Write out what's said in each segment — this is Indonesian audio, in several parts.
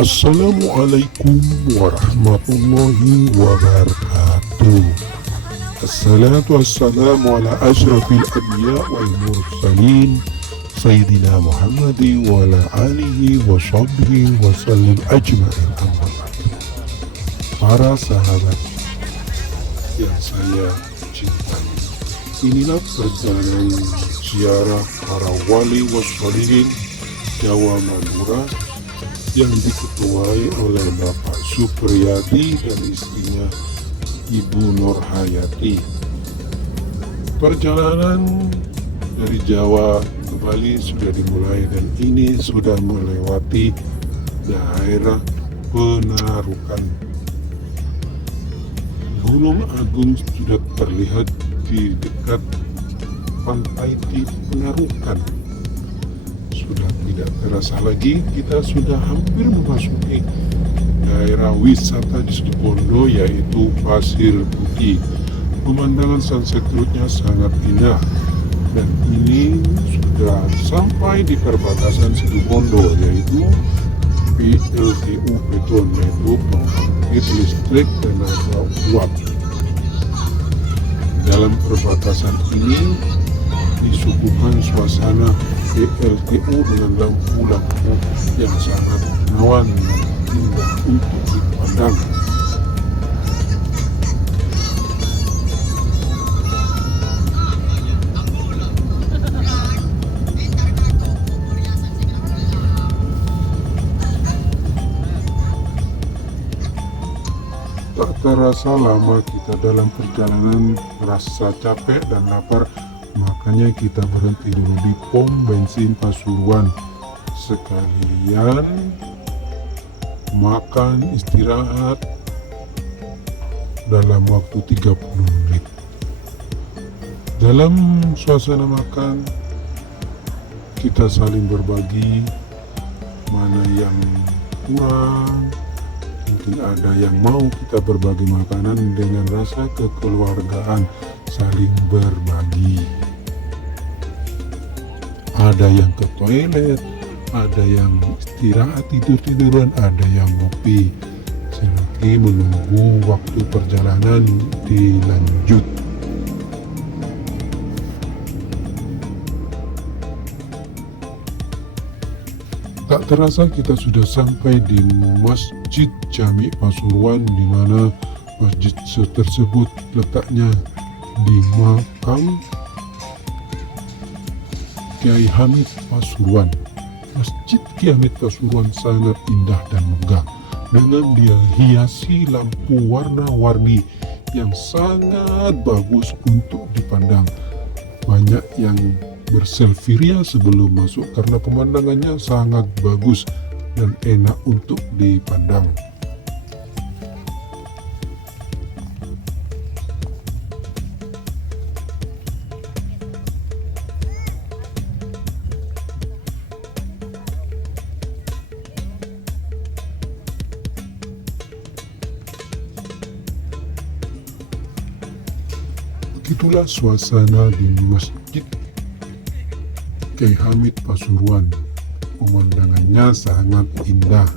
Assalamualaikum warahmatullahi wabarakatuh. Assalatu wassalamu ala ashrafil anbiya wal mursalin Sayyidina Muhammadi wa ala alihi wa sahbihi wa sallim ajma'in. Amma ba'du. Para sahabat yang saya cintai, inilah perjalanan ziarah para wali wassalihin Jawa Madura yang diketuai oleh Bapak Supriyadi dan istrinya Ibu Nur Hayati. Perjalanan dari Jawa ke Bali sudah dimulai dan ini sudah melewati daerah Penarukan. Gunung Agung sudah terlihat di dekat pantai di Penarukan. Sudah tidak terasa lagi kita sudah hampir memasuki daerah wisata di Situbondo, yaitu Pasir Putih. Pemandangan sunset roadnya sangat indah dan ini sudah sampai di perbatasan Situbondo, yaitu PLTU Beton, yaitu pembangkit listrik tenaga uap. Dalam perbatasan ini disuguhkan suasana PLTU dengan lampu-lampu yang sangat menawan dan indah untuk dipandang. Tak terasa lama kita dalam perjalanan, merasa capek dan lapar. Makanya kita berhenti dulu di pom bensin Pasuruan, sekalian makan istirahat dalam waktu 30 menit. Dalam suasana makan kita saling berbagi mana yang kurang. Mungkin ada yang mau kita berbagi makanan dengan rasa kekeluargaan, saling berbagi. Ada yang ke toilet, ada yang istirahat tidur-tiduran, ada yang ngopi selagi menunggu waktu perjalanan dilanjut. Tak terasa kita sudah sampai di Masjid Jami Pasuruan, di mana masjid tersebut letaknya di makam Kiai Hamid Pasuruan. Masjid Kiai Hamid Pasuruan sangat indah dan megah dengan dihiasi lampu warna-warni yang sangat bagus untuk dipandang. Banyak yang berselfie sebelum masuk karena pemandangannya sangat bagus dan enak untuk dipandang. Begitulah suasana di Masjid Kiai Hamid Pasuruan. Pemandangannya sangat indah,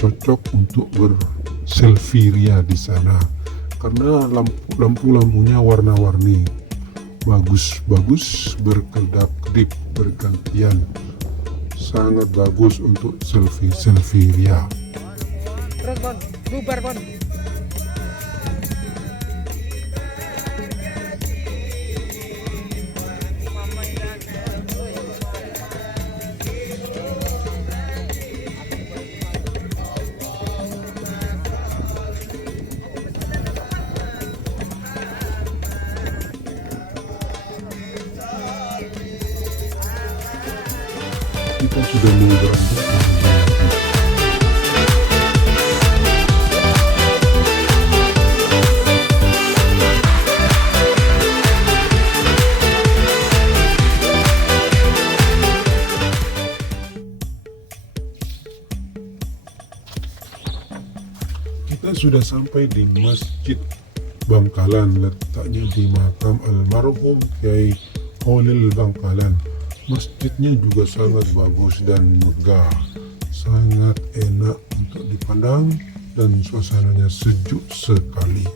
cocok untuk berselfie di sana karena lampu-lampunya warna-warni, bagus-bagus, berkedap-kedip bergantian, sangat bagus untuk selfie ria. Terus Bon, bubar Bon. Kita sudah menyeberang. Kita sudah sampai di Masjid Bangkalan, letaknya di makam almarhum Kiai Holil Bangkalan. Masjidnya juga sangat bagus dan megah, sangat enak untuk dipandang dan suasananya sejuk sekali.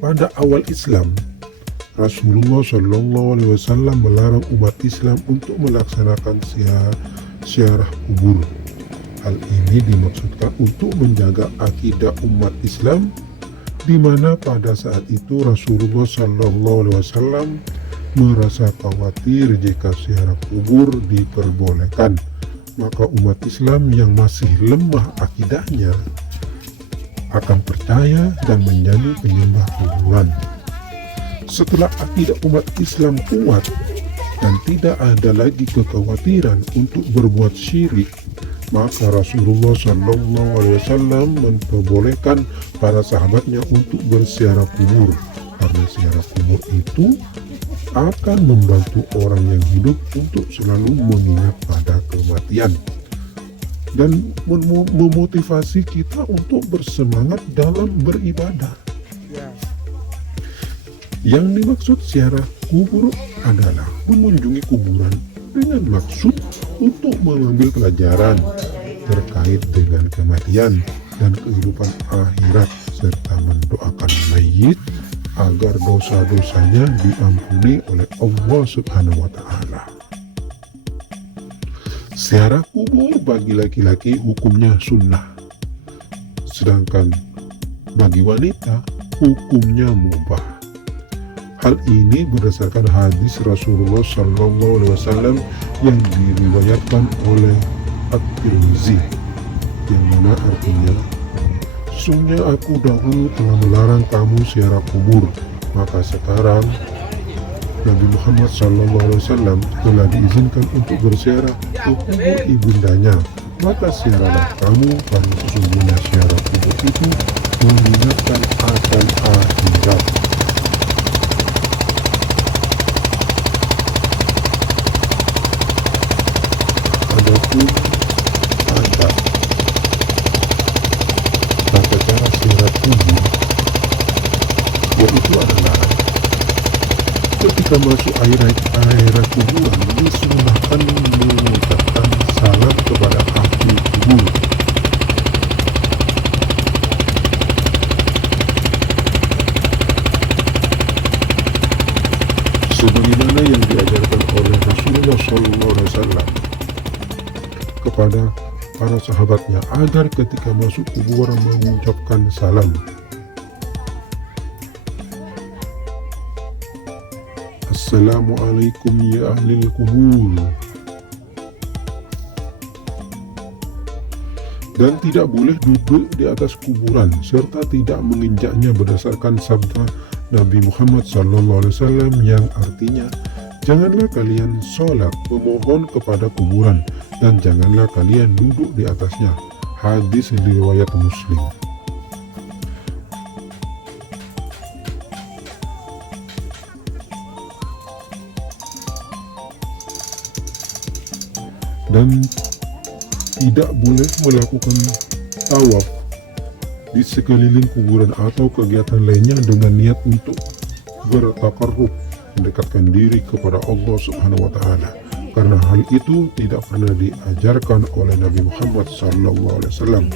Pada awal Islam, Rasulullah SAW melarang umat Islam untuk melaksanakan ziarah kubur. Hal ini dimaksudkan untuk menjaga akidah umat Islam, di mana pada saat itu Rasulullah SAW merasa khawatir jika ziarah kubur diperbolehkan, maka umat Islam yang masih lemah akidahnya akan percaya dan menjadi penyembah kuburan. Setelah akidah umat Islam kuat dan tidak ada lagi kekhawatiran untuk berbuat syirik, maka Rasulullah SAW memperbolehkan para sahabatnya untuk berziarah kubur, karena ziarah kubur itu akan membantu orang yang hidup untuk selalu mengingat pada kematian dan memotivasi kita untuk bersemangat dalam beribadah. Ya. Yang dimaksud ziarah kubur adalah mengunjungi kuburan dengan maksud untuk mengambil pelajaran terkait dengan kematian dan kehidupan akhirat, serta mendoakan mayit agar dosa-dosanya diampuni oleh Allah Subhanahu wa Ta'ala. Ziarah kubur bagi laki-laki hukumnya sunnah, sedangkan bagi wanita hukumnya mubah. Hal ini berdasarkan hadis Rasulullah SAW yang diriwayatkan oleh At-Tirmizi, yang mana artinya, sesungguhnya aku dahulu telah melarang kamu ziarah kubur, maka sekarang Nabi Muhammad SAW telah diizinkan untuk berziarah ke kubur ibundanya, maka ziarahlah kamu, karena sesungguhnya ziarah kubur itu mengingatkan akan akhirat. Adapun adab tata cara ziarah kubur, yaitu adalah ketika masuk area kuburan disunahkan mengucapkan salam kepada ahli kubur. Sebagaimana yang diajarkan oleh Rasulullah SAW kepada para sahabatnya agar ketika masuk kuburan mengucapkan salam. Assalamualaikum ya ahli kubur. Dan tidak boleh duduk di atas kuburan serta tidak menginjaknya berdasarkan sabda Nabi Muhammad SAW yang artinya, janganlah kalian sholat memohon kepada kuburan dan janganlah kalian duduk di atasnya. Hadis riwayat Muslim. Dan tidak boleh melakukan tawaf di sekeliling kuburan atau kegiatan lainnya dengan niat untuk bertakarrub, mendekatkan diri kepada Allah Subhanahu wa Ta'ala, karena hal itu tidak pernah diajarkan oleh Nabi Muhammad SAW.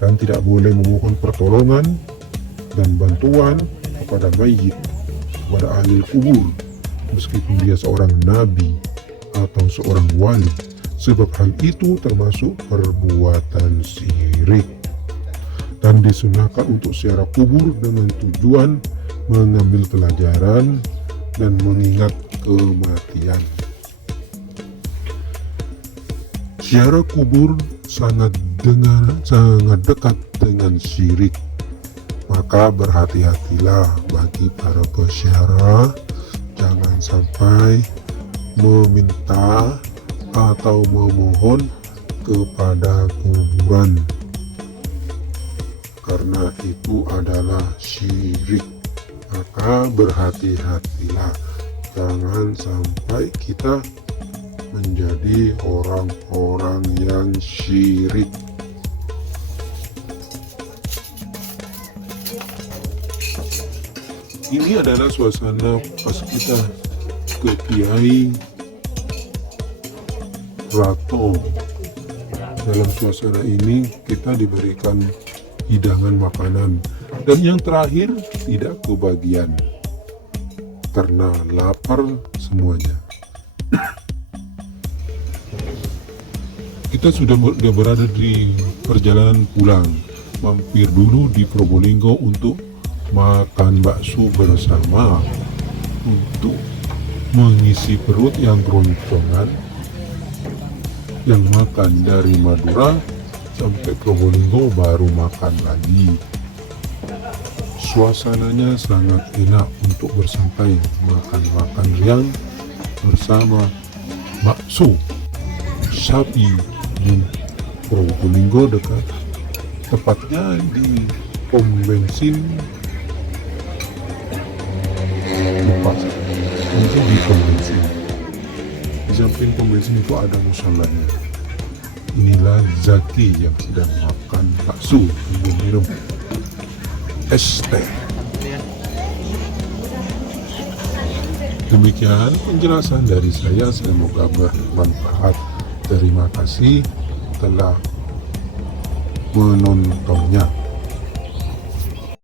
Dan tidak boleh memohon pertolongan dan bantuan kepada mayit, kepada ahli kubur, meskipun dia seorang nabi atau seorang wali, sebab hal itu termasuk perbuatan syirik. Dan disunahkan untuk ziarah kubur dengan tujuan mengambil pelajaran dan mengingat kematian. Ziarah kubur sangat dekat dengan syirik, maka berhati-hatilah bagi para peziarah, jangan sampai meminta atau memohon kepada kuburan, karena itu adalah syirik. Maka berhati-hatilah, jangan sampai kita menjadi orang-orang yang syirik. Ini adalah suasana pas kita ke Kiai Rato. Dalam suasana ini kita diberikan hidangan makanan, dan yang terakhir tidak kebagian karena lapar semuanya. Kita sudah berada di perjalanan pulang, mampir dulu di Probolinggo untuk makan bakso bersama untuk mengisi perut yang keroncongan, yang makan dari Madura sampai Probolinggo baru makan lagi. Suasananya sangat enak untuk bersantai makan-makan riang bersama bakso sapi di Probolinggo, dekat tepatnya di pom bensin lepas itu di pom bensin. Di samping pom bensin itu ada musholanya. Inilah Zaki yang sedang makan bakso sambil minum es teh. Demikian penjelasan dari saya, semoga bermanfaat. Terima kasih telah menontonnya.